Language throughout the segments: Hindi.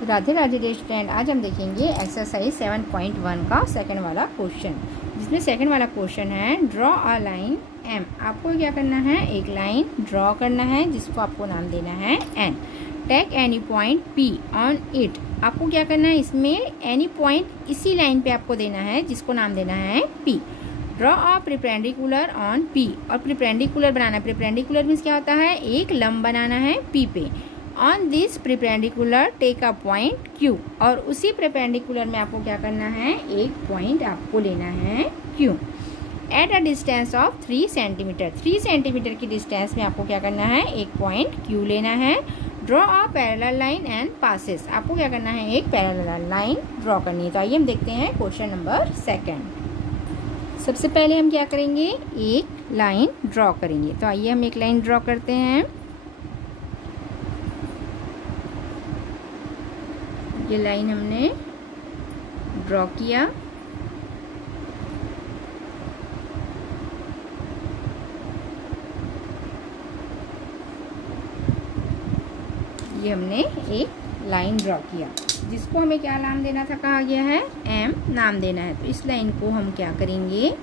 राधे राधे डियर स्टूडेंट, आज हम देखेंगे एक्सरसाइज 7.1 का सेकंड वाला क्वेश्चन, जिसमें सेकंड वाला क्वेश्चन है ड्रॉ अ लाइन एम। आपको क्या करना है, एक लाइन ड्रॉ करना है जिसको आपको नाम देना है n. Take any point p on it. आपको क्या करना है, इसमें एनी पॉइंट इसी लाइन पे आपको देना है जिसको नाम देना है P. Draw a perpendicular on P. और प्रिपेंडिकुलर बनाना है, प्रिपेंडिकुलर मीन्स क्या होता है, एक लंब बनाना है पी पे। On this perpendicular take a point Q. और उसी प्रिपेंडिकुलर में आपको क्या करना है, एक पॉइंट आपको लेना है Q. At a distance of 3 centimetre. 3 centimetre की डिस्टेंस में आपको क्या करना है, एक पॉइंट क्यू लेना है। Draw a parallel line and passes. आपको क्या करना है, एक पैरेलल लाइन ड्रॉ करनी है। तो आइए हम देखते हैं क्वेश्चन नंबर सेकंड। सबसे पहले हम क्या करेंगे, एक लाइन ड्रॉ करेंगे। तो आइए हम एक लाइन ड्रॉ करते हैं। ये लाइन हमने ड्रॉ किया। ये हमने एक लाइन ड्रॉ किया जिसको हमें क्या नाम देना था, कहा गया है एम नाम देना है। तो इस लाइन को हम क्या करेंगे,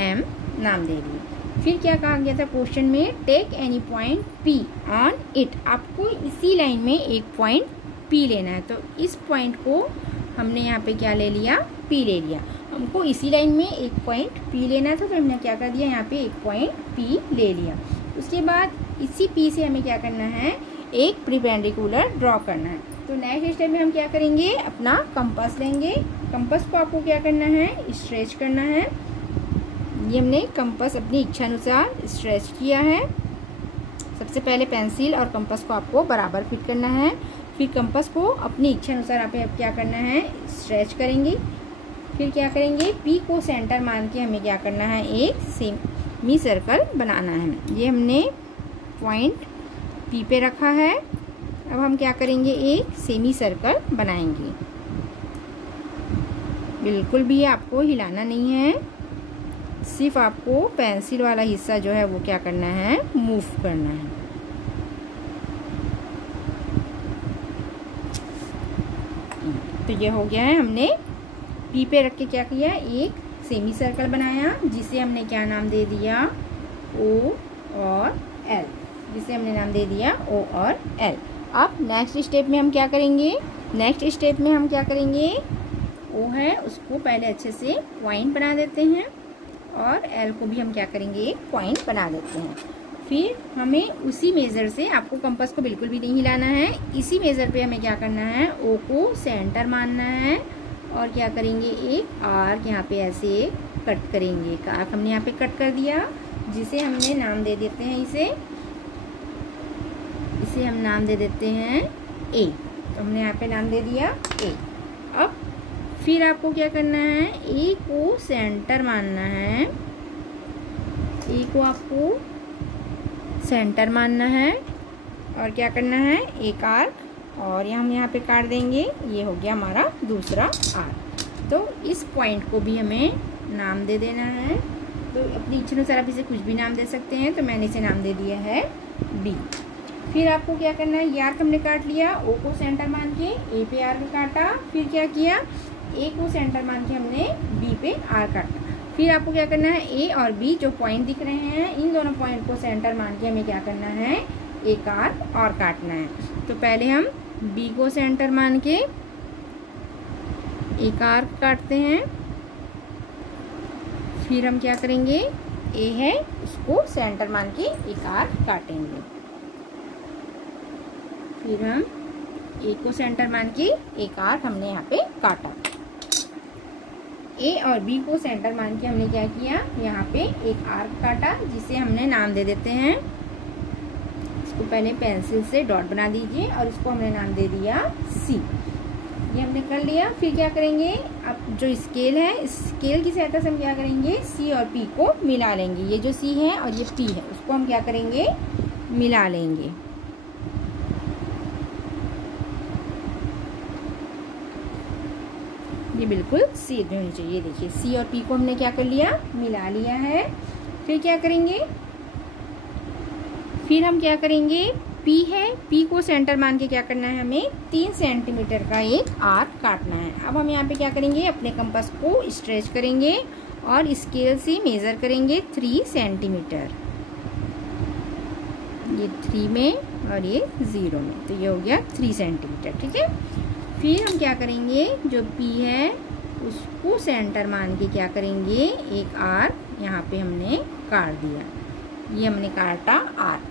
एम नाम दे दिए। फिर क्या कहा गया था क्वेश्चन में, take any point p on it. आपको इसी लाइन में एक पॉइंट पी लेना है। तो इस पॉइंट को हमने यहाँ पे क्या ले लिया, पी ले लिया। हमको इसी लाइन में एक पॉइंट पी लेना था, तो हमने क्या कर दिया, यहाँ पे एक पॉइंट पी ले लिया। उसके बाद इसी पी से हमें क्या करना है, एक प्रिपेंडिकुलर ड्रॉ करना है। तो नेक्स्ट स्टेप में हम क्या करेंगे, अपना कंपास लेंगे। कंपास को आपको क्या करना है, स्ट्रेच करना है। ये हमने कंपास अपनी इच्छा अनुसार स्ट्रेच किया है। सबसे पहले पेंसिल और कंपास को आपको बराबर फिट करना है। फिर कंपास को अपनी इच्छा अनुसार आप क्या करना है, स्ट्रेच करेंगे। फिर क्या करेंगे, पी को सेंटर मान के हमें क्या करना है, एक सेमी सर्कल बनाना है। ये हमने पॉइंट पी पे रखा है। अब हम क्या करेंगे, एक सेमी सर्कल बनाएंगे। बिल्कुल भी आपको हिलाना नहीं है, सिर्फ आपको पेंसिल वाला हिस्सा जो है वो क्या करना है, मूव करना है। तो ये हो गया है, हमने पी पे रख के क्या किया, एक सेमी सर्कल बनाया जिसे हमने क्या नाम दे दिया, ओ और एल। जिसे हमने नाम दे दिया ओ और एल। अब नेक्स्ट स्टेप में हम क्या करेंगे, नेक्स्ट स्टेप में हम क्या करेंगे, ओ है उसको पहले अच्छे से पॉइंट बना देते हैं और एल को भी हम क्या करेंगे, एक पॉइंट बना देते हैं। फिर हमें उसी मेज़र से, आपको कंपास को बिल्कुल भी नहीं हिलाना है, इसी मेज़र पे हमें क्या करना है, ओ को सेंटर मानना है और क्या करेंगे, एक आर्क यहाँ पे ऐसे कट करेंगे। एक आर्क हमने यहाँ पे कट कर दिया जिसे हमने नाम दे देते हैं, इसे हम नाम दे देते हैं ए। तो हमने यहाँ पे नाम दे दिया ए। अब फिर आपको क्या करना है, ए को सेंटर मानना है। ए को आपको सेंटर मानना है और क्या करना है, एक आर्क और हम यहाँ पे काट देंगे। ये हो गया हमारा दूसरा आर्क। तो इस पॉइंट को भी हमें नाम दे देना है। तो अपनी इच्छा अनुसार आप इसे कुछ भी नाम दे सकते हैं। तो मैंने इसे नाम दे दिया है बी। फिर आपको क्या करना है, ये आर्क हमने काट लिया, ओ को सेंटर मान के ए पे आर्क काटा। फिर क्या किया, ए को सेंटर मान के हमने बी पे आर्क काटा। फिर आपको क्या करना है, ए और बी जो पॉइंट दिख रहे हैं, इन दोनों पॉइंट को सेंटर मान के हमें क्या करना है, एक आर्क और काटना है। तो पहले हम बी को सेंटर मान के एक आर्क काटते हैं। फिर हम क्या करेंगे, ए है उसको सेंटर मान के एक आर्क काटेंगे। फिर हम ए को सेंटर मान के एक आर्क हमने यहाँ पे काटा। ए और बी को सेंटर मान के हमने क्या किया, यहाँ पे एक आर्क काटा जिसे हमने नाम दे देते हैं। इसको पहले पेंसिल से डॉट बना दीजिए और इसको हमने नाम दे दिया सी। ये हमने कर लिया। फिर क्या करेंगे, अब जो स्केल है, इस स्केल की सहायता से हम क्या करेंगे, सी और पी को मिला लेंगे। ये जो सी है और ये पी है उसको हम क्या करेंगे, मिला लेंगे। ये बिल्कुल सीध होनी चाहिए। देखिए सी और पी को हमने क्या कर लिया, मिला लिया है। फिर क्या करेंगे, फिर हम क्या करेंगे, पी है, पी को सेंटर मान के क्या करना है, हमें 3 सेंटीमीटर का एक आर्क काटना है। अब हम यहाँ पे क्या करेंगे, अपने कंपास को स्ट्रेच करेंगे और स्केल से मेज़र करेंगे 3 सेंटीमीटर, ये 3 में और ये 0 में, तो ये हो गया 3 सेंटीमीटर। ठीक है, फिर हम क्या करेंगे, जो पी है उसको सेंटर मान के क्या करेंगे, एक आर्क यहाँ पे हमने काट दिया। ये हमने काटा आर्क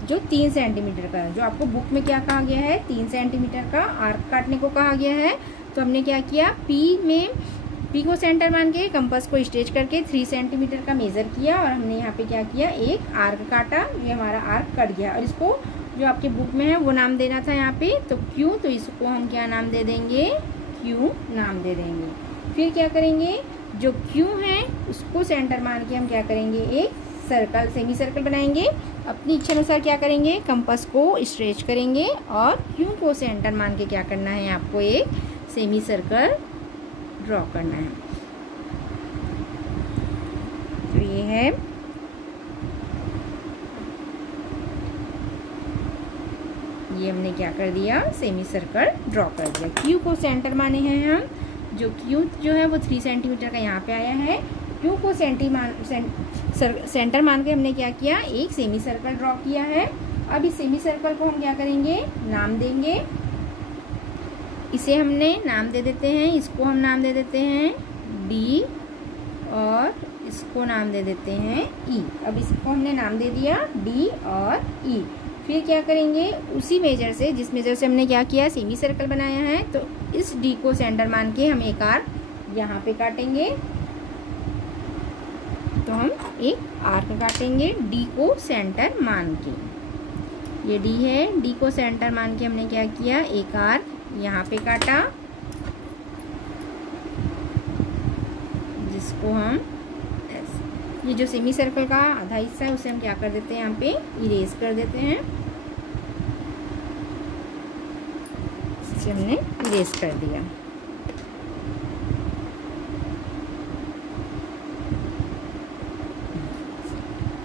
जो 3 सेंटीमीटर का है, जो आपको बुक में क्या कहा गया है, 3 सेंटीमीटर का आर्क काटने को कहा गया है। तो हमने क्या किया, पी को सेंटर मान के कंपास को स्ट्रेच करके 3 सेंटीमीटर का मेज़र किया और हमने यहाँ पे क्या किया, एक आर्क काटा। ये हमारा आर्क कट गया और इसको जो आपके बुक में है वो नाम देना था यहाँ पे, तो क्यू, तो इसको हम क्या नाम दे देंगे, क्यू नाम दे देंगे। फिर क्या करेंगे, जो क्यू है उसको सेंटर मान के हम क्या करेंगे, एक सर्कल, सेमी सर्कल बनाएंगे। अपनी इच्छा अनुसार क्या करेंगे, कंपास को स्ट्रेच करेंगे और क्यू को सेंटर मान के क्या करना है, आपको एक सेमी सर्कल ड्रॉ करना है। तो ये है, ये हमने क्या कर दिया, सेमी सर्कल ड्रॉ कर दिया। क्यू को सेंटर माने हैं हम, जो क्यू जो है वो 3 सेंटीमीटर का यहाँ पे आया है। क्यू को सेंटर मान के हमने क्या किया, एक सेमी सर्कल ड्रॉ किया है। अब इस सेमी सर्कल को हम क्या करेंगे, नाम देंगे। इसे हमने नाम दे देते हैं, इसको हम नाम दे देते हैं डी और इसको नाम दे देते हैं ई। अब इसको हमने नाम दे दिया डी और ई। फिर क्या करेंगे, उसी मेजर से, जिस मेजर से हमने क्या किया, सेमी सर्कल बनाया है, तो इस डी को सेंटर मान के हम एक आर्क यहाँ पे काटेंगे। तो हम एक आर्क काटेंगे डी को सेंटर मान के। ये डी है, डी को सेंटर मान के हमने क्या किया, एक आर्क यहाँ पे काटा, जिसको हम ये जो सेमी सर्कल का आधा हिस्सा है उसे हम क्या कर देते हैं, यहाँ पे इरेज कर देते हैं। इसे हमने इरेज कर दिया।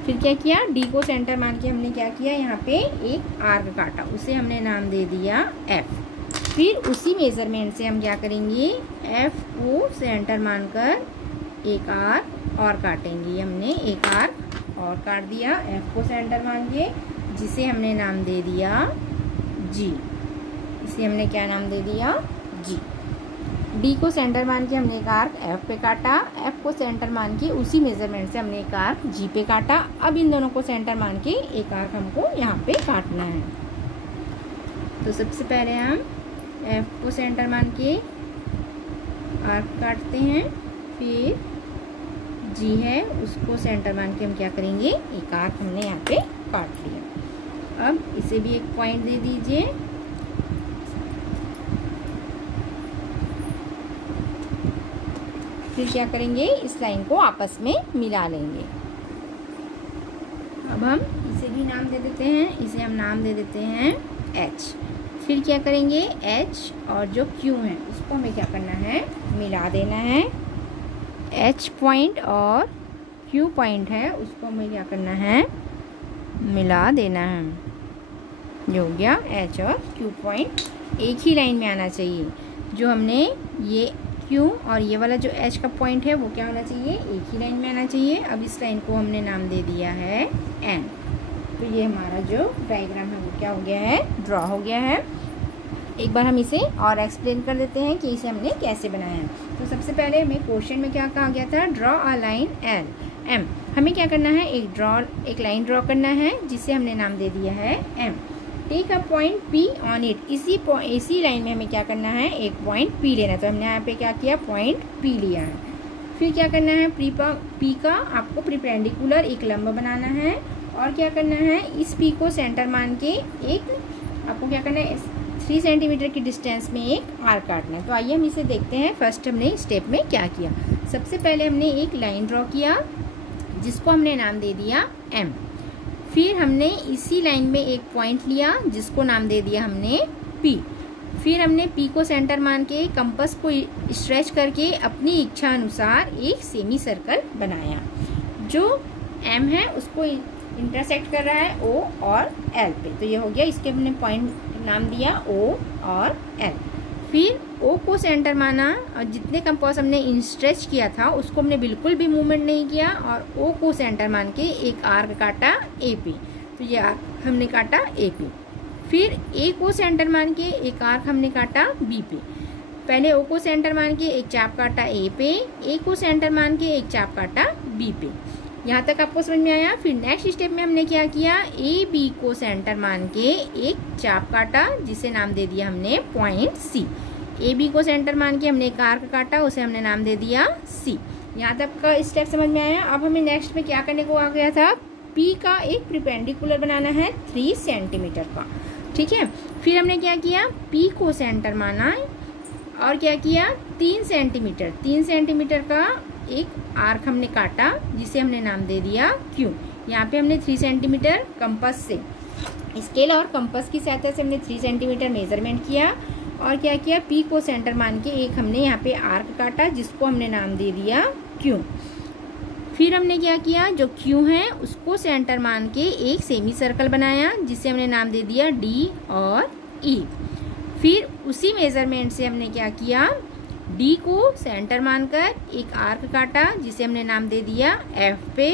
फिर क्या किया, डी को सेंटर मान के हमने क्या किया, यहाँ पे एक आर्क काटा, उसे हमने नाम दे दिया एफ। फिर उसी मेजरमेंट से हम क्या करेंगे, एफ को सेंटर मानकर एक आर्क और काटेंगे। हमने एक आर्क और काट दिया एफ को सेंटर मान के, जिसे हमने नाम दे दिया जी। इसे हमने क्या नाम दे दिया, जी। डी को सेंटर मान के हमने एक आर्क एफ पे काटा, एफ को सेंटर मान के उसी मेजरमेंट से हमने एक आर्क जी पे काटा। अब इन दोनों को सेंटर मान के एक आर्क हमको यहाँ पे काटना है। तो सबसे पहले हम एफ को सेंटर मान के आर्क काटते हैं, फिर जी है उसको सेंटर मान के हम क्या करेंगे, एक आर्क हमने यहाँ पे काट लिया। अब इसे भी एक पॉइंट दे दीजिए। फिर क्या करेंगे, इस लाइन को आपस में मिला लेंगे। अब हम इसे भी नाम दे देते हैं, इसे हम नाम दे देते हैं एच। फिर क्या करेंगे, एच और जो क्यू है उसको हमें क्या करना है, मिला देना है। एच पॉइंट और क्यू पॉइंट है उसको हमें क्या करना है, मिला देना है। जो हो गया एच और क्यू पॉइंट एक ही लाइन में आना चाहिए। जो हमने ये क्यू और ये वाला जो एच का पॉइंट है वो क्या होना चाहिए, एक ही लाइन में आना चाहिए। अब इस लाइन को हमने नाम दे दिया है एन। तो ये हमारा जो डायग्राम है वो क्या हो गया है, ड्रॉ हो गया है। एक बार हम इसे और एक्सप्लेन कर देते हैं कि इसे हमने कैसे बनाया है। तो सबसे पहले हमें क्वेश्चन में क्या कहा गया था, draw a line l m. हमें क्या करना है, एक लाइन ड्रॉ करना है जिसे हमने नाम दे दिया है m. Take a point p on it. इसी लाइन में हमें क्या करना है, एक पॉइंट पी लेना है। तो हमने यहाँ पे क्या किया, पॉइंट पी लिया है। फिर क्या करना है, पी का आपको प्रीपेंडिकुलर एक लंब बनाना है और क्या करना है, इस पी को सेंटर मान के एक आपको क्या करना है, 3 सेंटीमीटर की डिस्टेंस में एक आर्क काटना है। तो आइए हम इसे देखते हैं। फर्स्ट हमने स्टेप में क्या किया, सबसे पहले हमने एक लाइन ड्रॉ किया जिसको हमने नाम दे दिया एम। फिर हमने इसी लाइन में एक पॉइंट लिया जिसको नाम दे दिया हमने पी। फिर हमने पी को सेंटर मान के कंपास को स्ट्रेच करके अपनी इच्छा अनुसार एक सेमी सर्कल बनाया। जो एम है उसको इंटरसेक्ट कर रहा है O और L पे। तो ये हो गया, इसके हमने पॉइंट नाम दिया O और L। फिर O को सेंटर माना और जितने कंपास हमने स्ट्रेच किया था उसको हमने बिल्कुल भी मूवमेंट नहीं किया और O को सेंटर मान के एक आर्क काटा A पे। तो ये आर्क हमने काटा A पे। फिर A को सेंटर मान के एक आर्क हमने काटा B पे। पहले O को सेंटर मान के एक चाप काटा A पे, A को सेंटर मान के एक चाप काटा B पे। यहाँ तक आपको समझ में आया। फिर नेक्स्ट स्टेप में हमने क्या किया, ए बी को सेंटर मान के एक चाप काटा जिसे नाम दे दिया हमने पॉइंट सी। ए बी को सेंटर मान के हमने एक आर्क काटा, उसे हमने नाम दे दिया सी। यहाँ तक का स्टेप समझ में आया। अब हमें नेक्स्ट में क्या करने को आ गया था, पी का एक परपेंडिकुलर बनाना है 3 सेंटीमीटर का। ठीक है, फिर हमने क्या किया, पी को सेंटर माना और क्या किया 3 सेंटीमीटर का एक आर्क हमने काटा जिसे हमने नाम दे दिया क्यू। यहाँ पे हमने 3 सेंटीमीटर कंपास से, स्केल और कंपास की सहायता से हमने 3 सेंटीमीटर मेजरमेंट किया और क्या किया, पी को सेंटर मान के एक हमने यहाँ पे आर्क काटा जिसको हमने नाम दे दिया क्यू। फिर हमने क्या किया, जो क्यू है उसको सेंटर मान के एक सेमी सर्कल बनाया जिसे हमने नाम दे दिया डी और ई। फिर उसी मेजरमेंट से हमने क्या किया, डी को सेंटर मानकर एक आर्क काटा जिसे हमने नाम दे दिया एफ पे।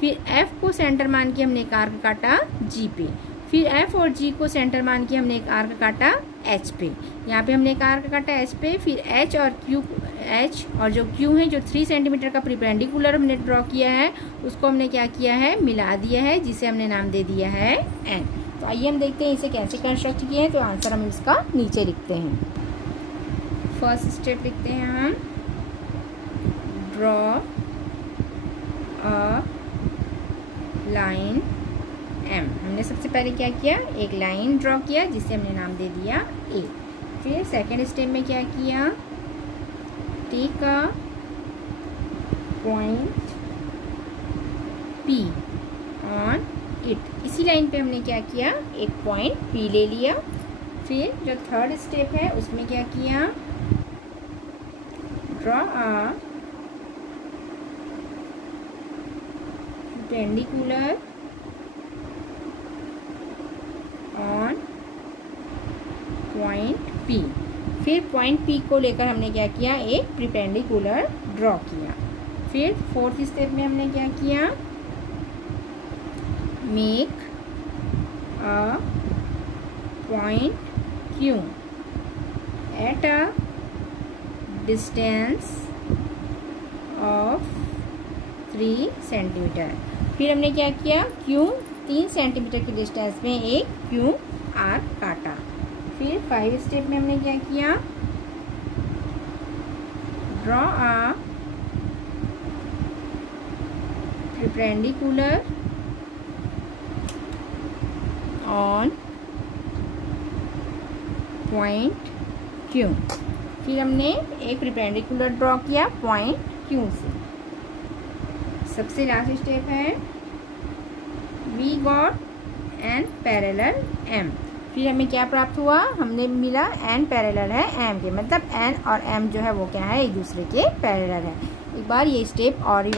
फिर एफ को सेंटर मान के हमने एक आर्क काटा जी पे। फिर एफ और जी को सेंटर मान के हमने एक आर्क काटा एच पे। यहाँ पे हमने एक आर्क काटा एच पे। फिर एच और जो क्यू है, जो 3 सेंटीमीटर का परपेंडिकुलर हमने ड्रॉ किया है उसको हमने क्या किया है, मिला दिया है जिसे हमने नाम दे दिया है एन। तो आइए हम देखते हैं इसे कैसे कंस्ट्रक्ट किए हैं। तो आंसर हम इसका नीचे लिखते हैं। फर्स्ट स्टेप लिखते हैं हम, ड्रॉ अ लाइन एम। हमने सबसे पहले क्या किया, एक लाइन ड्रॉ किया जिसे हमने नाम दे दिया ए। फिर सेकंड स्टेप में क्या किया, take a point p on it. इसी लाइन पे हमने क्या किया, एक पॉइंट पी ले लिया। फिर जो थर्ड स्टेप है उसमें क्या किया, draw a perpendicular on point P। फिर पॉइंट P को लेकर हमने क्या किया, एक परपेंडिकुलर ड्रॉ किया। फिर फोर्थ स्टेप में हमने क्या किया, make a point Q at a distance of 3 centimetre. फिर हमने क्या किया, Q 3 सेंटीमीटर की डिस्टेंस में एक Q आर्क काटा। फिर 5 स्टेप में हमने क्या किया, draw a perpendicular on point Q। फिर हमने एक परपेंडिकुलर ड्रॉ किया पॉइंट Q से। सबसे लास्ट स्टेप है, we got n parallel m. फिर हमें क्या प्राप्त हुआ, हमने मिला एन पैरेलल है एम के, मतलब एन और एम जो है वो क्या है, एक दूसरे के पैरेलल है। एक बार ये स्टेप और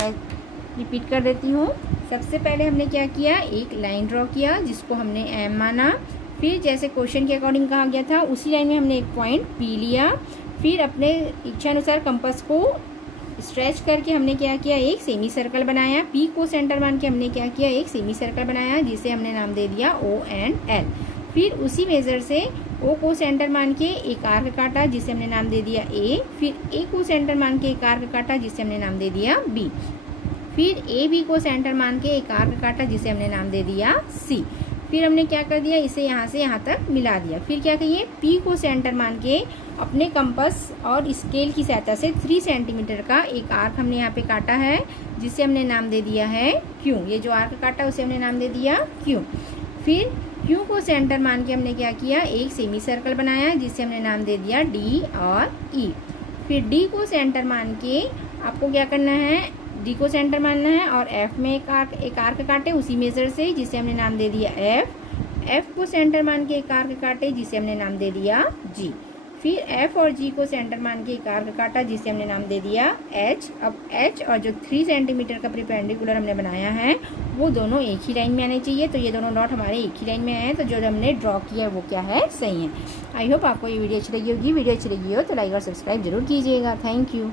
रिपीट कर देती हूँ। सबसे पहले हमने क्या किया, एक लाइन ड्रॉ किया जिसको हमने एम माना। फिर जैसे क्वेश्चन के अकॉर्डिंग कहा गया था उसी लाइन में हमने एक पॉइंट पी लिया। फिर अपने इच्छा अनुसार कंपास को स्ट्रेच करके हमने क्या किया, एक सेमी सर्कल बनाया। पी को सेंटर मान के हमने क्या किया, एक सेमी सर्कल बनाया जिसे हमने नाम दे दिया ओ एंड एल। फिर उसी मेजर से ओ को सेंटर मान के एक आर्क काटा जिसे हमने नाम दे दिया ए। फिर ए को सेंटर मान के एक आर्क काटा जिसे हमने नाम दे दिया बी। फिर ए बी को सेंटर मान के एक आर्क काटा जिसे हमने नाम दे दिया सी। फिर हमने क्या कर दिया, इसे यहाँ से यहाँ तक मिला दिया। फिर क्या कहिए, पी को सेंटर मान के अपने कंपास और स्केल की सहायता से 3 सेंटीमीटर का एक आर्क हमने यहाँ पे काटा है जिसे हमने नाम दे दिया है क्यू। ये जो आर्क काटा उसे हमने नाम दे दिया क्यू। फिर क्यू को सेंटर मान के हमने क्या किया, एक सेमी सर्कल बनाया जिसे हमने नाम दे दिया डी और ई। फिर डी को सेंटर मान के आपको क्या करना है, डी को सेंटर मानना है और एफ में एक आर्क काटे उसी मेजर से जिसे हमने नाम दे दिया एफ। एफ को सेंटर मान के एक आर्क काटे जिसे हमने नाम दे दिया जी। फिर एफ और जी को सेंटर मान के एक आर्क काटा जिसे हमने नाम दे दिया एच। अब एच और जो 3 सेंटीमीटर का परपेंडिकुलर हमने बनाया है वो दोनों एक ही लाइन में आने चाहिए। तो ये दोनों डॉट हमारे एक ही लाइन में आए हैं, तो जो हमने ड्रॉ किया है वो क्या है, सही है। आई होप आपको ये वीडियो अच्छी लगी होगी। वीडियो अच्छी लगी हो तो लाइक और सब्सक्राइब जरूर कीजिएगा। Thank you.